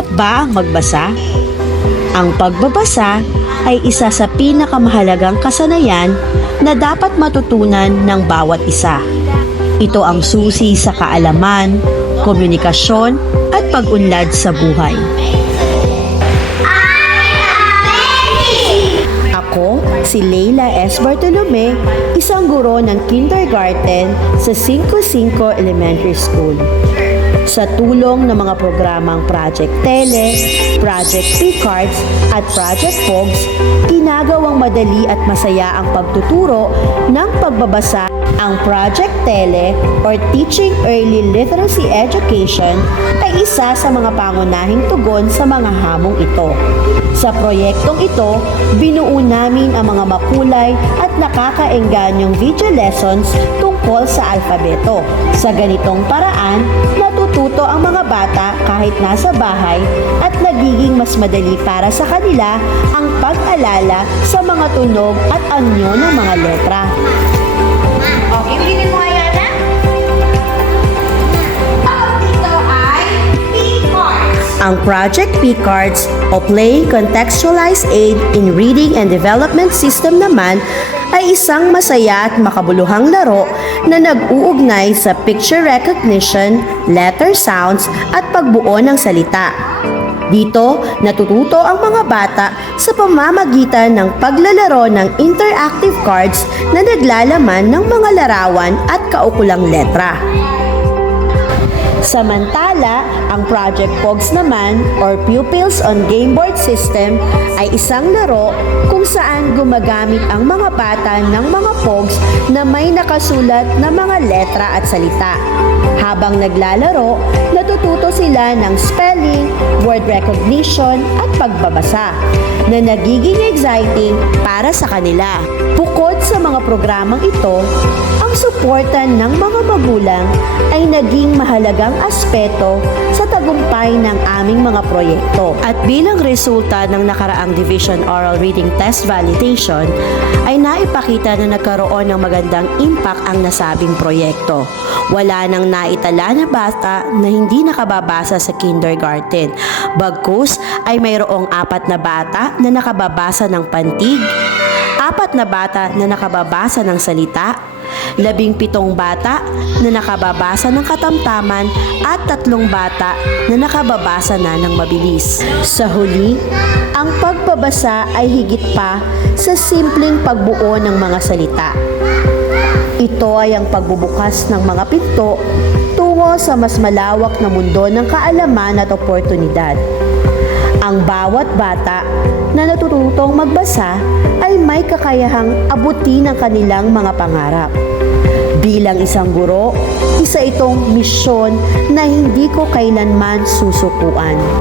Mahirap ba ang magbasa? Ang pagbabasa ay isa sa pinakamahalagang kasanayan na dapat matutunan ng bawat isa. Ito ang susi sa kaalaman, komunikasyon at pag-unlad sa buhay. Ako, si Leila S. Bartolome, isang guro ng kindergarten sa 5-5 Elementary School. Sa tulong ng mga programang Project Tele, Project P-Cards at Project Pogs, ginagawang madali at masaya ang pagtuturo ng pagbabasa. Ang Project Tele or Teaching Early Literacy Education ay isa sa mga pangunahing tugon sa mga hamong ito. Sa proyektong ito, binuo namin ang mga makulay at nakakaengganyong video lessons tungkol sa alfabeto. Sa ganitong paraan, natututo ang mga bata kahit nasa bahay at nagiging mas madali para sa kanila ang pag-alala sa mga tunog at anyo ng mga letra. Okay, ulitin mo nga yan, ha? Dito ay P-Cards. Ang Project P-Cards o Play Contextualized Aid in Reading and Development System naman ay isang masaya at makabuluhang laro na nag-uugnay sa picture recognition, letter sounds at pagbuo ng salita. Dito, natututo ang mga bata sa pamamagitan ng paglalaro ng interactive cards na naglalaman ng mga larawan at kaukulang letra. Samantala, ang Project Pogs naman or Pupils on Gameboard System ay isang laro kung saan gumagamit ang mga bata ng mga pogs na may nakasulat na mga letra at salita. Habang naglalaro, natututo sila ng spelling, word recognition at pagbabasa na nagiging exciting para sa kanila. Bukod sa mga programang ito, ang suporta ng mga magulang ay naging mahalagang aspeto sa tagumpay ng aming mga proyekto. At bilang resulta ng nakaraang Division Oral Reading Test Validation, ay naipakita na nagkaroon ng magandang impact ang nasabing proyekto. Wala nang naitala na bata na hindi nakababasa sa kindergarten. Bagkus ay mayroong 4 na bata na nakababasa ng pantig, 4 na bata na nakababasa ng salita, 17 bata na nakababasa ng katamtaman at 3 bata na nakababasa na ng mabilis. Sa huli, ang pagbabasa ay higit pa sa simpleng pagbuo ng mga salita. Ito ay ang pagbubukas ng mga pinto tungo sa mas malawak na mundo ng kaalaman at oportunidad. Ang bawat bata na natututong magbasa ay may kakayahang abutin ang kanilang mga pangarap. Bilang isang guro, isa itong misyon na hindi ko kailanman susukuan.